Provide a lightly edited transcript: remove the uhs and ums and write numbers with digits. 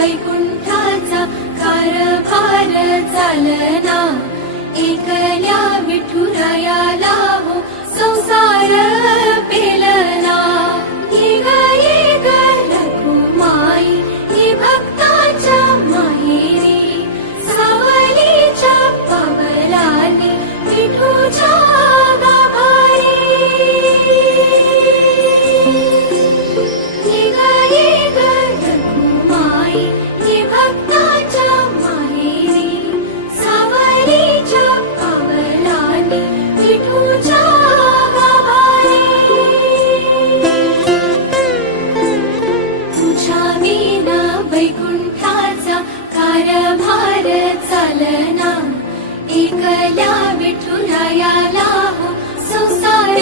वैकुंठाचा कारभार चालना, एकल्या विठुरायाला हो संसार पेलना। ये ग रखुमाई ही भक्ताच्या माहेरी, सावलीच्या पावलाने विठूच्या गाभारी। ये ग रखुमाई ही भक्ताच्या माहेरी, सावलीच्या पावलाने विठूच्या गाभारी। तुझ्या विना वैकुंठाचा कारभार चालना, एकल्या विठुरायाला हो संसार